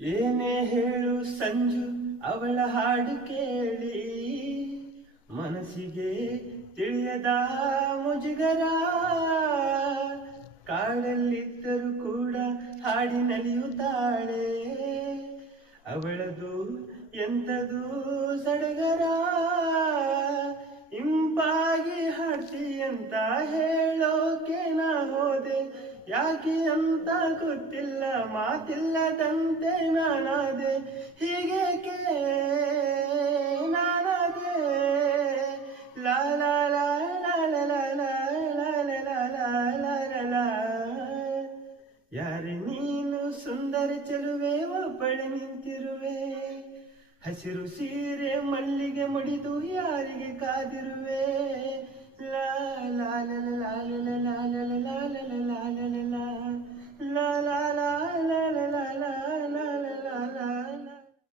ಏನೇ ಹೇಳು ಸಂಜು ಅವಳ ಹಾಡು ಕೇಳಿ ಮನಸ್ಸಿಗೆ ತಿಳಿಯದ ಮುಜುಗರ. ಕಾಡಲ್ಲಿದ್ದರೂ ಕೂಡ ಹಾಡಿ ನಲಿಯುತ್ತಾಳೆ, ಅವಳದು ಎಂಥದು ಸಡಗರ. ಇಂಪಾಗಿ ಹಾಡ್ತಿ ಅಂತ ಹೇಳೋಕೆ ನಾ ಹೋದೆ, ಯಾಕೆ ಅಂತ ಗೊತ್ತಿಲ್ಲ ಮಾತಿಲ್ಲದಂತೆ ನಾನಾದೆ. ಹೀಗೇಕೆ ನಾನಾದೆ ಲಾ ಲಾ ಲಾ ಲಾ ಲಾ ಲಾ ಲಾ ಲಾ ಲಾ ಲಾ ಲಾ ಲಾ. ಯಾರೇ ನೀನು ಸುಂದರ ಚೆಲುವೆ, ಒಬ್ಬಳೆ ನಿಂತಿರುವೆ, ಹಸಿರು ಸೀರೆ ಮಲ್ಲಿಗೆ ಮುಡಿದು ಯಾರಿಗೆ ಕಾದಿರುವೆ. ಲಾ ಲಾ ಲಾ ಲಾ ಲಾ ಲಾ ಲಾ ಲಾ ಲಾ ಲಾ ಲಾ ಲಾ ಲಾ ಲಾ ಲಾ.